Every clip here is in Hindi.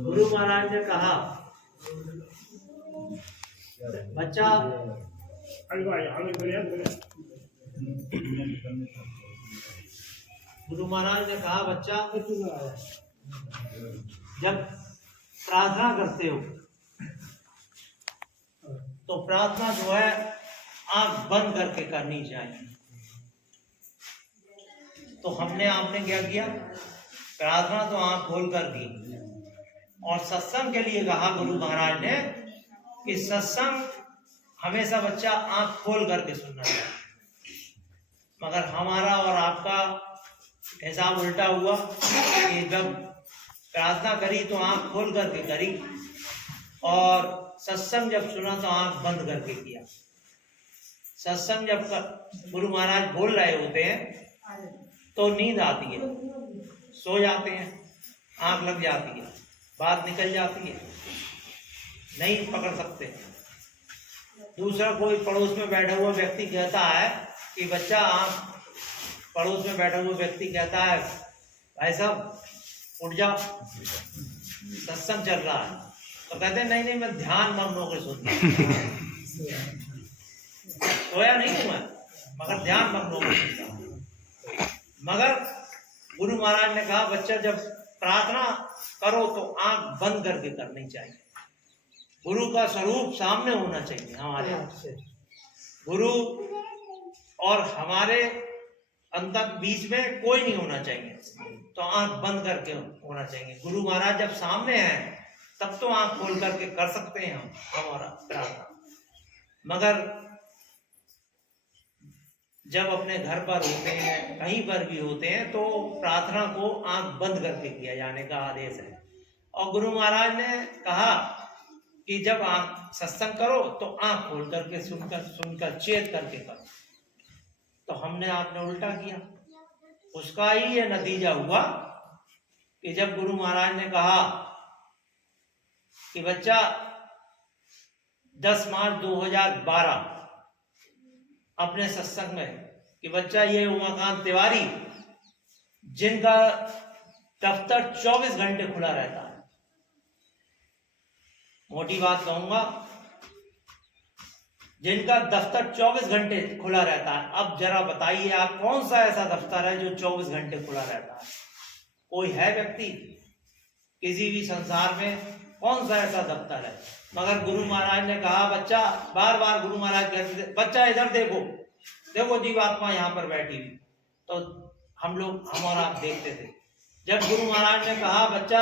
गुरु महाराज ने कहा, बच्चा गुरु महाराज ने कहा, बच्चा जब प्रार्थना करते हो तो प्रार्थना जो है आंख बंद करके करनी चाहिए। तो हमने आपने क्या किया, प्रार्थना तो आंख खोल कर की, और सत्संग के लिए कहा गुरु महाराज ने कि सत्संग हमेशा बच्चा आंख खोल करके सुनना चाहिए। मगर हमारा और आपका हिसाब उल्टा हुआ कि जब प्रार्थना करी तो आंख खोल करके करी, और सत्संग जब सुना तो आंख बंद करके किया। सत्संग जब गुरु महाराज बोल रहे होते हैं तो नींद आती है, सो जाते हैं, आंख लग जाती है, बात निकल जाती है, नहीं पकड़ सकते। दूसरा कोई पड़ोस में बैठा हुआ व्यक्ति कहता है कि बच्चा आंख, पड़ोस में बैठा हुआ व्यक्ति कहता है भाई साहब उठ जाओ सत्संग चल रहा है, तो कहते हैं नहीं नहीं मैं ध्यान मग्न होकर सुनता हूं। सोया नहीं हूं मैं, मगर ध्यान मग्न होकर सुनता हूं। मगर गुरु महाराज ने कहा, बच्चा जब प्रार्थना करो तो आंख बंद करके करनी चाहिए। गुरु का स्वरूप सामने होना चाहिए हमारे आपसे, गुरु और हमारे अंतर बीच में कोई नहीं होना चाहिए, तो आंख बंद करके होना चाहिए। गुरु महाराज जब सामने हैं तब तो आंख खोल करके कर सकते हैं हम हमारा प्रार्थना, मगर जब अपने घर पर होते हैं, कहीं पर भी होते हैं, तो प्रार्थना को आंख बंद करके किया जाने का आदेश है। और गुरु महाराज ने कहा कि जब आंख सत्संग करो तो आंख खोल करके सुनकर चेत करके करो। तो हमने आपने उल्टा किया, उसका ही ये नतीजा हुआ कि जब गुरु महाराज ने कहा कि बच्चा 10 मार्च 2012 अपने सत्संग में कि बच्चा ये उमाकांत तिवारी जिनका दफ्तर 24 घंटे खुला रहता है, मोटी बात कहूंगा, जिनका दफ्तर 24 घंटे खुला रहता है। अब जरा बताइए आप कौन सा ऐसा दफ्तर है जो 24 घंटे खुला रहता है? कोई है व्यक्ति किसी भी संसार में, कौन सा ऐसा दफ्तर है? मगर गुरु महाराज ने कहा, बच्चा, बार बार गुरु महाराज कहते थे, बच्चा इधर देखो, देखो जीवात्मा यहाँ पर बैठी हुई। तो हम और आप देखते थे। जब गुरु महाराज ने कहा, बच्चा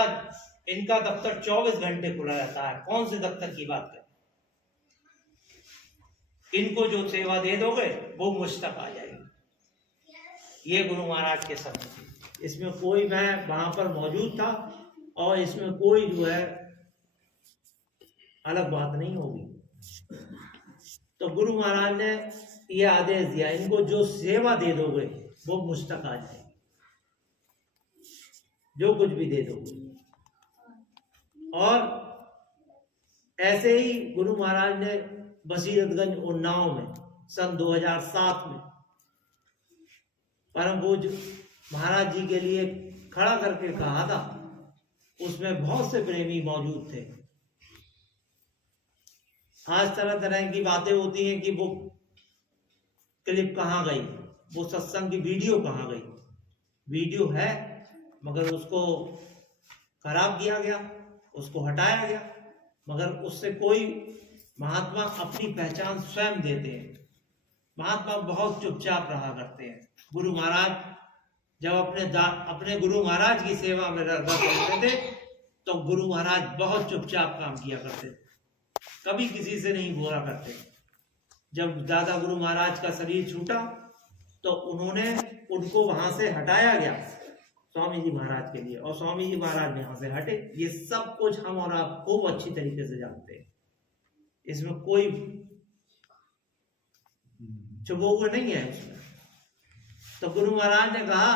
इनका दफ्तर 24 घंटे खुला रहता है, कौन से दफ्तर की बात कर, इनको जो सेवा दे दोगे वो मुझ तक आ जाएगी। ये गुरु महाराज के शब्द थे। इसमें कोई, मैं वहां पर मौजूद था, और इसमें कोई जो है अलग बात नहीं होगी। तो गुरु महाराज ने ये आदेश दिया, इनको जो सेवा दे दोगे वो मुझ तक आ जाएगी, जो कुछ भी दे दोगे। और ऐसे ही गुरु महाराज ने बसीरतगंज उन्नाव में सन 2007 में परम पूज्य महाराज जी के लिए खड़ा करके कहा था। उसमें बहुत से प्रेमी मौजूद थे। आज तरह तरह की बातें होती हैं कि वो क्लिप कहाँ गई, वो सत्संग की वीडियो कहाँ गई। वीडियो है मगर उसको खराब किया गया, उसको हटाया गया, मगर उससे कोई, महात्मा अपनी पहचान स्वयं देते हैं। महात्मा बहुत चुपचाप रहा करते हैं। गुरु महाराज जब अपने गुरु महाराज की सेवा में रहते थे तो गुरु महाराज बहुत चुपचाप काम किया करते थे, कभी किसी से नहीं बोला करते। जब दादा गुरु महाराज का शरीर छूटा तो उनको वहां से हटाया गया स्वामी जी महाराज के लिए, और स्वामी जी महाराज यहाँ से हटे। ये सब कुछ हम और आप खूब अच्छी तरीके से जानते हैं, इसमें कोई छुपा हुआ नहीं है उसमें। तो गुरु महाराज ने कहा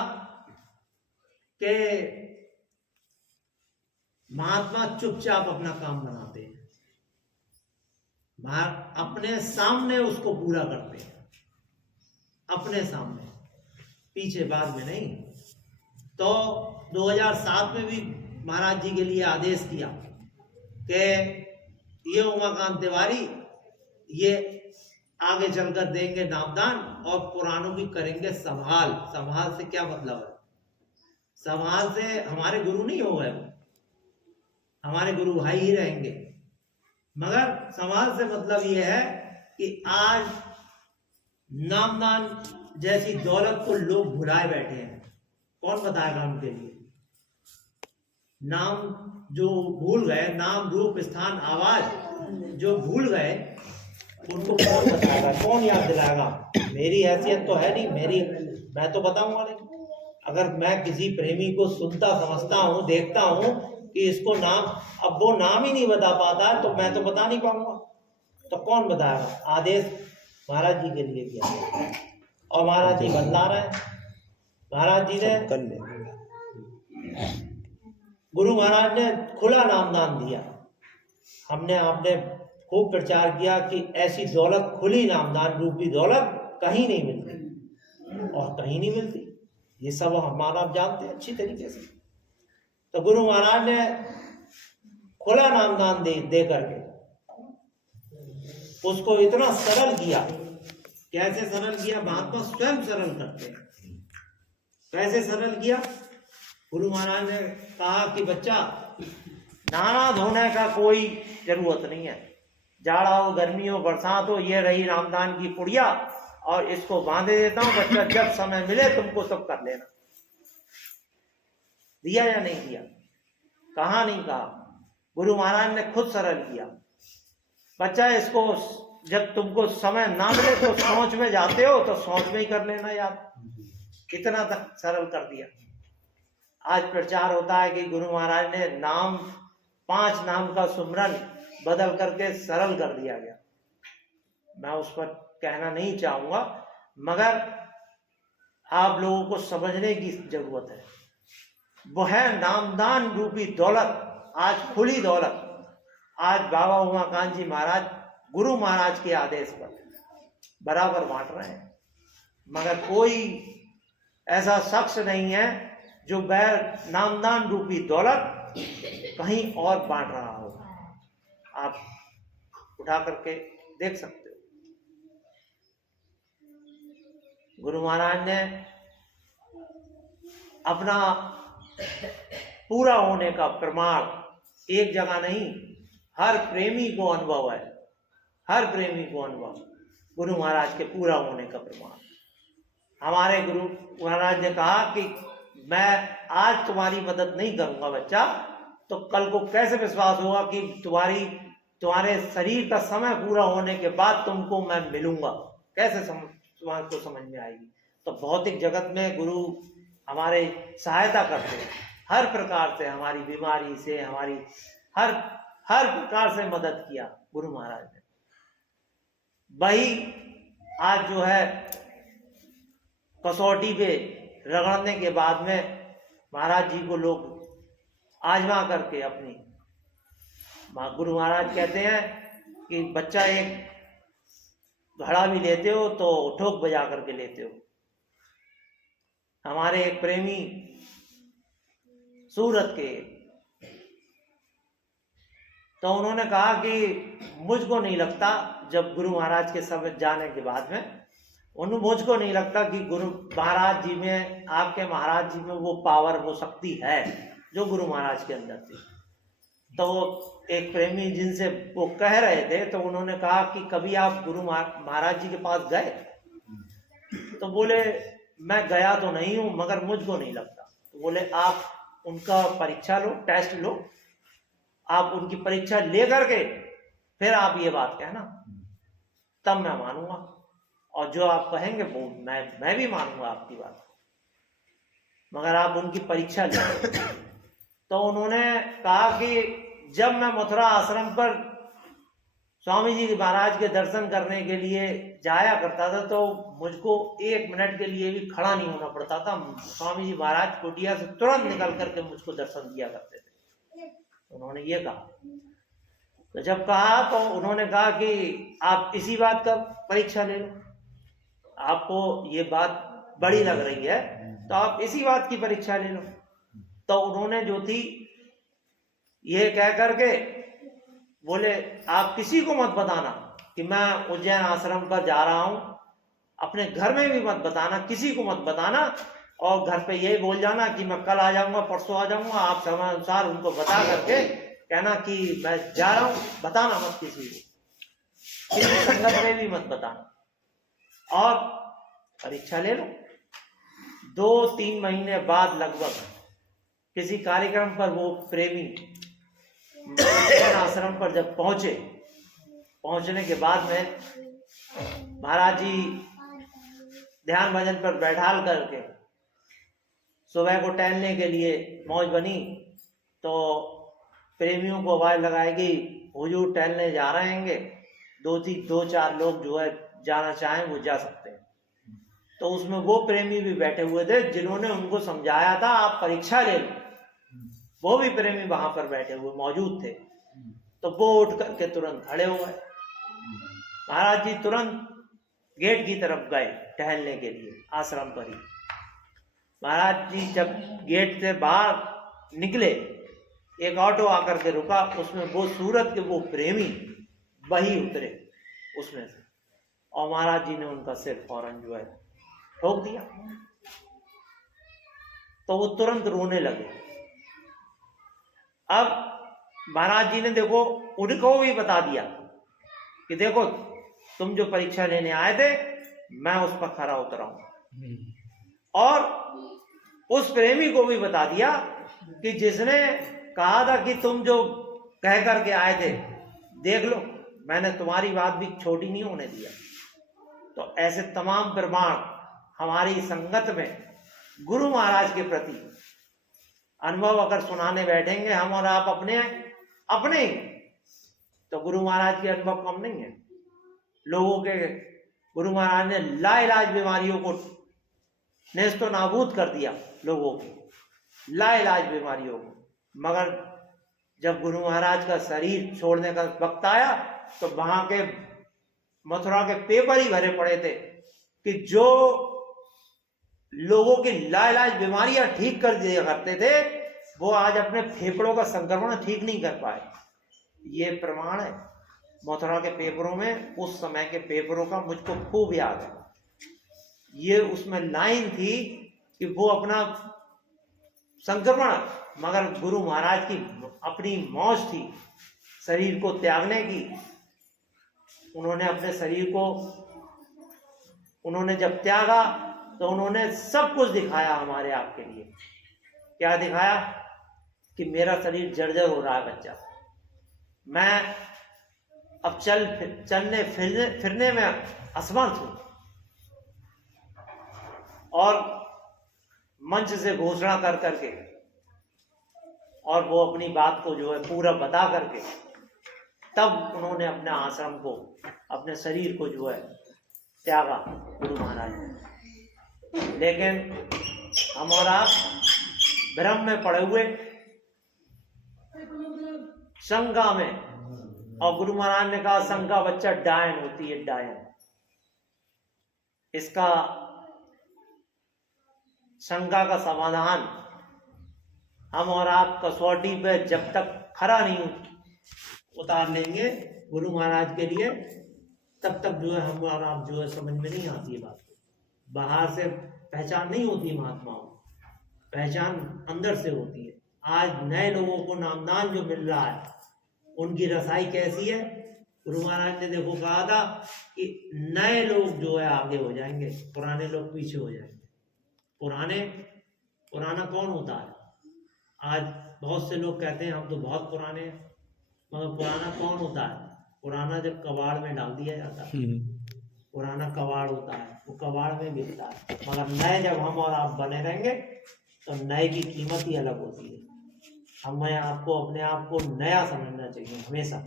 कि महात्मा चुपचाप अपना काम बनाते हैं, अपने सामने उसको पूरा करते हैं, अपने सामने, पीछे बाद में नहीं। तो 2007 में भी महाराज जी के लिए आदेश किया कि ये उमाकांत तिवारी ये आगे चलकर देंगे नामदान और पुराणों की करेंगे संभाल। संभाल से क्या मतलब है? संभाल से हमारे गुरु नहीं हो गए, हमारे गुरु भाई ही रहेंगे, मगर संभाल से मतलब ये है कि आज नामदान जैसी दौलत को लोग भुलाए बैठे हैं। कौन बताएगा उनके लिए? नाम जो भूल गए, नाम रूप स्थान आवाज जो भूल गए, उनको कौन बताएगा, कौन याद दिलाएगा? मेरी हैसियत तो है नहीं, मैं तो बताऊंगा नहीं। अगर मैं किसी प्रेमी को सुनता समझता हूँ, देखता हूँ कि इसको नाम, अब वो नाम ही नहीं बता पाता तो मैं तो बता नहीं पाऊंगा, तो कौन बताएगा? आदेश महाराज जी के लिए किया और महाराज जी बदला रहे हैं। महाराज जी ने, गुरु महाराज ने खुला नामदान दिया। हमने आपने खूब प्रचार किया कि ऐसी दौलत, खुली नामदान रूपी दौलत कहीं नहीं मिलती और कहीं नहीं मिलती। ये सब हमारा आप जानते हैं अच्छी तरीके से। तो गुरु महाराज ने खुला नामदान दे करके उसको इतना सरल किया। कैसे सरल किया? महात्मा स्वयं सरल करते हैं। कैसे सरल किया? गुरु महाराज ने कहा कि बच्चा, नहाना धोने का कोई जरूरत नहीं है, जाड़ा हो, गर्मी हो, बरसात हो, ये रही रामदान की पुड़िया और इसको बांधे देता हूं, बच्चा जब समय मिले तुमको सब कर लेना। दिया या नहीं दिया? कहा नहीं कहा? गुरु महाराज ने खुद सरल किया। बच्चा इसको जब तुमको समय ना मिले तो सोच में जाते हो तो सोच में ही कर लेना याद। इतना तक सरल कर दिया। आज प्रचार होता है कि गुरु महाराज ने नाम, 5 नाम का सुमरन बदल करके सरल कर दिया गया। मैं उस पर कहना नहीं चाहूंगा, मगर आप लोगों को समझने की जरूरत है। वो है नामदान रूपी दौलत, आज खुली दौलत। आज बाबा उमाकांत जी महाराज गुरु महाराज के आदेश पर बराबर बांट रहे हैं, मगर कोई ऐसा शख्स नहीं है जो बैर नामदान रूपी दौलत कहीं और बांट रहा हो। आप उठा करके देख सकते हो। गुरु महाराज ने अपना पूरा होने का प्रमाण एक जगह नहीं, हर प्रेमी को अनुभव है, हर प्रेमी को अनुभव गुरु महाराज के पूरा होने का प्रमाण। हमारे गुरु महाराज ने कहा कि मैं आज तुम्हारी मदद नहीं करूंगा बच्चा, तो कल को कैसे विश्वास होगा कि तुम्हारे शरीर का समय पूरा होने के बाद तुमको मैं मिलूंगा? कैसे तुम्हारे समझ में आएगी? तो भौतिक जगत में गुरु हमारे सहायता करते हैं, हर प्रकार से हमारी बीमारी से, हमारी हर प्रकार से मदद किया गुरु महाराज ने। वही आज जो है कसौटी पे रगड़ने के बाद में महाराज जी को लोग आजमा करके अपनी, गुरु महाराज कहते हैं कि बच्चा एक घड़ा भी लेते हो तो ठोक बजा करके लेते हो। हमारे एक प्रेमी सूरत के, तो उन्होंने कहा कि मुझको नहीं लगता, जब गुरु महाराज के सब जाने के बाद में मुझको नहीं लगता कि गुरु महाराज जी में, आपके महाराज जी में वो पावर, वो शक्ति है जो गुरु महाराज के अंदर थी। तो एक प्रेमी जिनसे वो कह रहे थे, तो उन्होंने कहा कि कभी आप गुरु महाराज जी के पास गए? तो बोले मैं गया तो नहीं हूं, मगर मुझको नहीं लगता। तो बोले आप उनका परीक्षा लो, टेस्ट लो, आप उनकी परीक्षा ले करके फिर आप ये बात कहना, तब मैं मानूंगा। और जो आप कहेंगे वो मैं भी मानूंगा आपकी बात, मगर आप उनकी परीक्षा लें। तो उन्होंने कहा कि जब मैं मथुरा आश्रम पर स्वामी जी महाराज के दर्शन करने के लिए जाया करता था, तो मुझको 1 मिनट के लिए भी खड़ा नहीं होना पड़ता था। स्वामी जी महाराज कुटिया से तुरंत निकल करके मुझको दर्शन दिया करते थे। उन्होंने ये कहा। तो जब कहा तो उन्होंने कहा कि आप इसी बात का परीक्षा ले लो, आपको ये बात बड़ी लग रही है तो आप इसी बात की परीक्षा ले लो। तो उन्होंने जो थी ये कह करके बोले आप किसी को मत बताना कि मैं उज्जैन आश्रम पर जा रहा हूं, अपने घर में भी मत बताना, किसी को मत बताना, और घर पे यही बोल जाना कि मैं कल आ जाऊंगा, परसों आ जाऊंगा। आप समय अनुसार उनको बता करके कहना कि मैं जा रहा हूं, बताना मत किसी को, किसी संगत में भी मत बताना। और परीक्षा ले लो। 2-3 महीने बाद लगभग किसी कार्यक्रम पर वो प्रेमी आश्रम पर जब पहुंचने के बाद में महाराज जी ध्यान भजन पर बैठाल करके सुबह को टहलने के लिए मौज बनी, तो प्रेमियों को आवाज लगाएगी हुजूर टहलने जा रहे हैं, 2-4 लोग जो है जाना चाहें वो जा सकते हैं। तो उसमें वो प्रेमी भी बैठे हुए थे जिन्होंने उनको समझाया था आप परीक्षा ले लो, वो भी प्रेमी वहां पर बैठे हुए मौजूद थे। तो वो उठ करके तुरंत खड़े हो गए। महाराज जी तुरंत गेट की तरफ गए टहलने के लिए आश्रम पर ही। महाराज जी जब गेट से बाहर निकले, एक ऑटो आकर के रुका, उसमें वो सूरत के वो प्रेमी वही उतरे उसमें से, और महाराज जी ने उनका सिर फौरन जो है ठोक दिया। तो वो तुरंत रोने लगे। अब महाराज जी ने देखो उनको भी बता दिया कि देखो तुम जो परीक्षा लेने आए थे मैं उस पर खरा उतरा हूं, और उस प्रेमी को भी बता दिया कि जिसने कहा था कि तुम जो कह करके आए थे देख लो, मैंने तुम्हारी बात भी छोटी नहीं होने दिया। तो ऐसे तमाम प्रमाण हमारी संगत में गुरु महाराज के प्रति अनुभव अगर सुनाने बैठेंगे हम और आप अपने ही, तो गुरु महाराज के अनुभव कम नहीं है। लोगों के गुरु महाराज ने लाइलाज बीमारियों को नेस्तो नाबूद कर दिया, लोगों की लाइलाज बीमारियों को। मगर जब गुरु महाराज का शरीर छोड़ने का वक्त आया तो वहां के मथुरा के पेपर ही भरे पड़े थे कि जो लोगों की लाइलाज बीमारियां ठीक कर दिया करते थे वो आज अपने फेफड़ों का संक्रमण ठीक नहीं कर पाए। ये प्रमाण है मथुरा के पेपरों में, उस समय के पेपरों का मुझको खूब याद है। ये उसमें लाइन थी कि वो अपना संक्रमण, मगर गुरु महाराज की अपनी मौज थी शरीर को त्यागने की। उन्होंने अपने शरीर को उन्होंने जब त्यागा तो उन्होंने सब कुछ दिखाया हमारे आपके लिए। क्या दिखाया? कि मेरा शरीर जर्जर हो रहा है बच्चा, मैं अब चलने फिरने में असमर्थ हूं, और मंच से घोषणा कर करके और वो अपनी बात को जो है पूरा बता करके तब उन्होंने अपने आश्रम को, अपने शरीर को जो है त्यागा गुरु महाराज ने। लेकिन हम और आप भ्रम में पड़े हुए, शंका में, और गुरु महाराज ने कहा शंका बच्चा डायन होती है, डायन। इसका शंका का समाधान हम और आप कसौटी पे जब तक खरा नहीं उतार लेंगे गुरु महाराज के लिए, तब तक जो है हम और आप जो है समझ में नहीं आती है बात। बाहर से पहचान नहीं होती महात्माओं, पहचान अंदर से होती है। आज नए लोगों को नामदान जो मिल रहा है उनकी रसाई कैसी है? गुरु महाराज ने देखो कहा था कि नए लोग जो है आगे हो जाएंगे, पुराने लोग पीछे हो जाएंगे। पुराना कौन होता है? आज बहुत से लोग कहते हैं हम तो बहुत पुराने हैं, मगर पुराना कौन होता है? पुराना जब कबाड़ में डाल दिया जाता है, पुराना कबाड़ होता है, वो कबाड़ में बिकता है। मगर नए जब हम और आप बने रहेंगे तो नए की कीमत ही अलग होती है। हमें आपको अपने आप को नया समझना चाहिए हमेशा।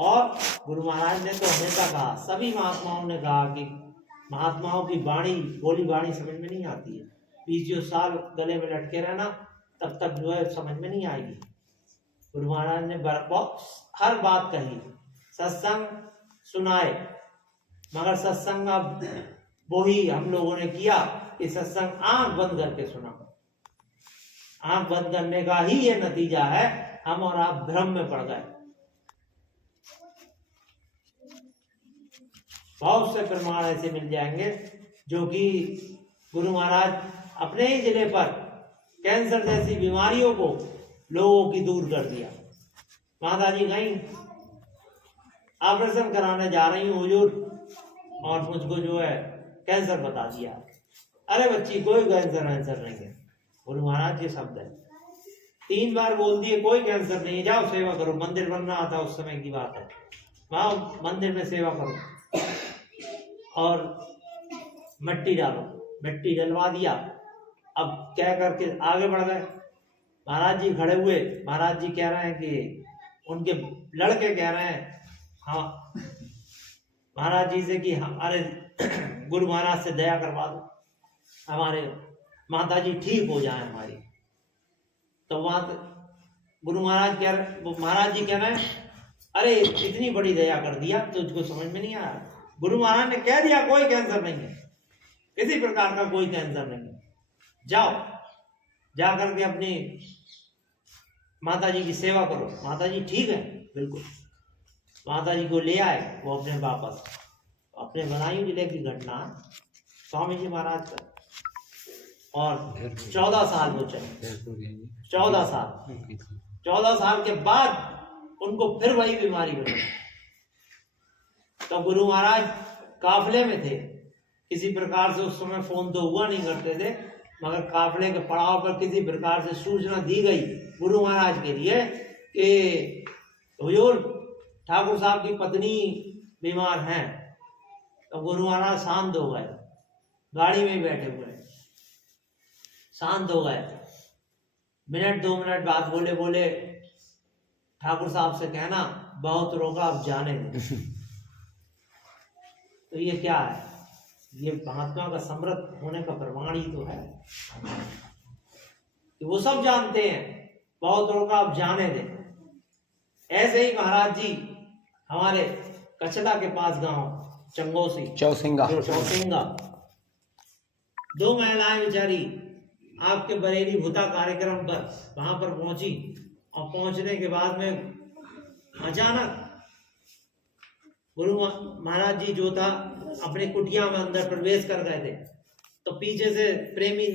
और गुरु महाराज ने तो हमेशा कहा, सभी महात्माओं ने कहा कि महात्माओं की वाणी, बोली वाणी समझ में नहीं आती है। 20 साल गले में लटके रहना, तब तक जो है समझ में नहीं आएगी। गुरु महाराज ने हर बात कही, सत्संग सुनाए, मगर सत्संग अब वो ही हम लोगों ने किया कि सत्संग आंख बंद करके सुना, आंख बंद करने का ही ये नतीजा है, हम और आप भ्रम में पड़ गए। बहुत से प्रमाण ऐसे मिल जाएंगे जो कि गुरु महाराज अपने ही जिले पर कैंसर जैसी बीमारियों को लोगों की दूर कर दिया। माता जी कहीं ऑपरेशन कराने जा रही हूँ हुजूर, और मुझको जो है कैंसर बता दिया। अरे बच्ची, कोई कैंसर नहीं है। गुरु महाराज ये शब्द है, 3 बार बोल दिए कोई कैंसर नहीं है, जाओ सेवा करो। मंदिर बन रहा था उस समय की बात है, वहां मंदिर में सेवा करो और मिट्टी डालो। मिट्टी डलवा दिया। अब क्या करके आगे बढ़ गए। महाराज जी खड़े हुए, महाराज जी कह रहे हैं कि उनके लड़के कह रहे हैं हाँ महाराज जी से कि हमारे गुरु महाराज से दया करवा दो, हमारे माता जी ठीक हो जाए हमारी। तो वहां गुरु महाराज महाराज जी कह रहे हैं अरे इतनी बड़ी दया कर दिया, तुझको समझ में नहीं आया। गुरु महाराज ने कह दिया कोई कैंसर नहीं है, किसी प्रकार का कोई कैंसर नहीं है, जाओ जा करके अपनी माता जी की सेवा करो। माता जी ठीक है बिल्कुल। माता जी को ले आए वो अपने वापस। अपने बदायूं जिले की घटना स्वामी जी महाराज का, और 14 साल वो चले। 14 साल के बाद उनको फिर वही बीमारी बनी। तो गुरु महाराज काफले में थे, किसी प्रकार से उस समय फोन तो हुआ नहीं करते थे, मगर काफले के पड़ाव पर किसी प्रकार से सूचना दी गई गुरु महाराज के लिए कि हुजूर ठाकुर साहब की पत्नी बीमार हैं। तो गुरु महाराज शांत हो गए, गाड़ी में ही बैठे हुए शांत हो गए। मिनट 2 मिनट बाद बोले ठाकुर साहब से कहना बहुत रोका, अब जाने दें। तो ये क्या है? ये महात्मा का समर्थ होने का प्रमाण ही तो है कि वो सब जानते हैं, बहुत रोका अब जाने दें। ऐसे ही महाराज जी हमारे कचला के पास गांव चंगोसी चौसिंगा 2 महिलाएं बेचारी आपके बरेली भूता कार्यक्रम पर वहां पर पहुंची, और पहुंचने के बाद में अचानक गुरु महाराज जी जो था अपने कुटिया में अंदर प्रवेश कर गए थे। तो पीछे से प्रेमी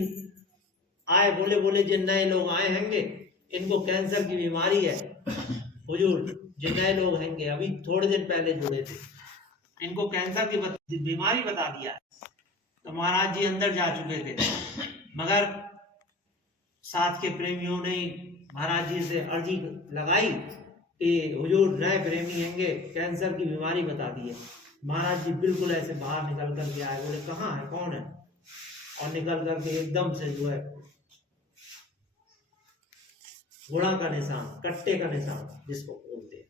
आए, बोले जिन नए लोग आए होंगे इनको कैंसर की बीमारी है। हुजूर जिन नए लोग होंगे अभी थोड़े दिन पहले जुड़े थे, इनको कैंसर की बीमारी बता दिया। तो महाराज जी अंदर जा चुके थे, मगर साथ के प्रेमियों ने महाराज जी से अर्जी लगाई कि हुजूर नए प्रेमी होंगे, कैंसर की बीमारी बता दी है। महाराज जी बिल्कुल ऐसे बाहर निकल कर के आए, बोले कहाँ है, कौन है? और निकल करके एकदम से जो है घोड़ा का निशान, कट्टे का निशान जिसको बोलते हैं,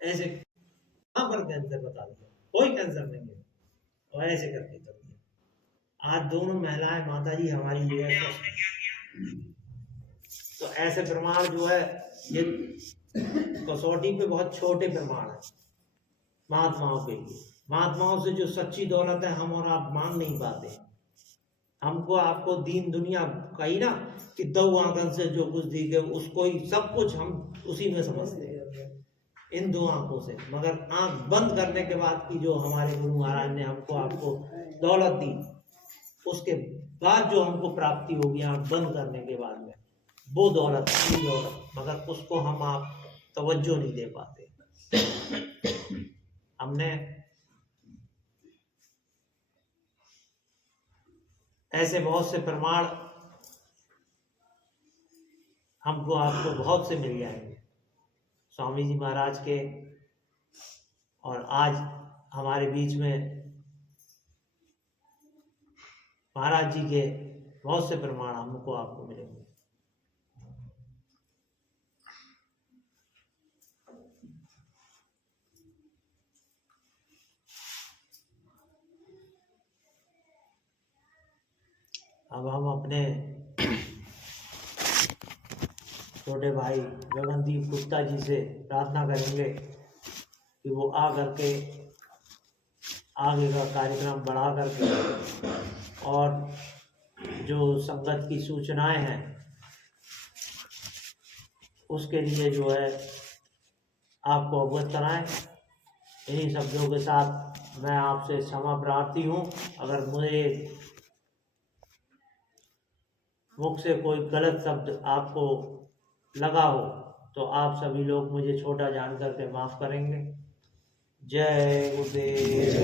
ऐसे कहाँ पर कैंसर बता दिया, कोई कैंसर नहीं है, और ऐसे करके कर दिया। आज दोनों महिलाएं माता जी हमारी जो है, तो ऐसे प्रमाण जो है ये कसौटी पे बहुत छोटे प्रमाण है महात्माओं के लिए। महात्माओं से जो सच्ची दौलत है हम और आप मांग नहीं पाते। हमको आपको दीन दुनिया कही ना कि 2 आंखों से जो कुछ दी गए उसको ही सब कुछ हम उसी में समझते हैं, इन 2 आंखों से। मगर आंख बंद करने के बाद की जो हमारे गुरु महाराज ने हमको आपको दौलत दी, उसके बाद जो हमको प्राप्ति होगी आंख बंद करने के बाद में, वो दौलत, मगर उसको हम आप तवज्जो नहीं दे पाते। हमने ऐसे बहुत से प्रमाण हमको आपको बहुत से मिल जाएंगे स्वामी जी महाराज के, और आज हमारे बीच में महाराज जी के बहुत से प्रमाण हमको आपको मिलेंगे। अब हम अपने छोटे भाई गगनदीप गुप्ता जी से प्रार्थना करेंगे कि वो आ करके आगे का कार्यक्रम बढ़ा करके, और जो संगत की सूचनाएं हैं उसके लिए जो है आपको अवगत कराएं। इन्हीं शब्दों के साथ मैं आपसे क्षमा प्रार्थी हूँ। अगर मुझे मुख से कोई गलत शब्द आपको लगा हो तो आप सभी लोग मुझे छोटा जान करके माफ़ करेंगे। जय गुरुदेव।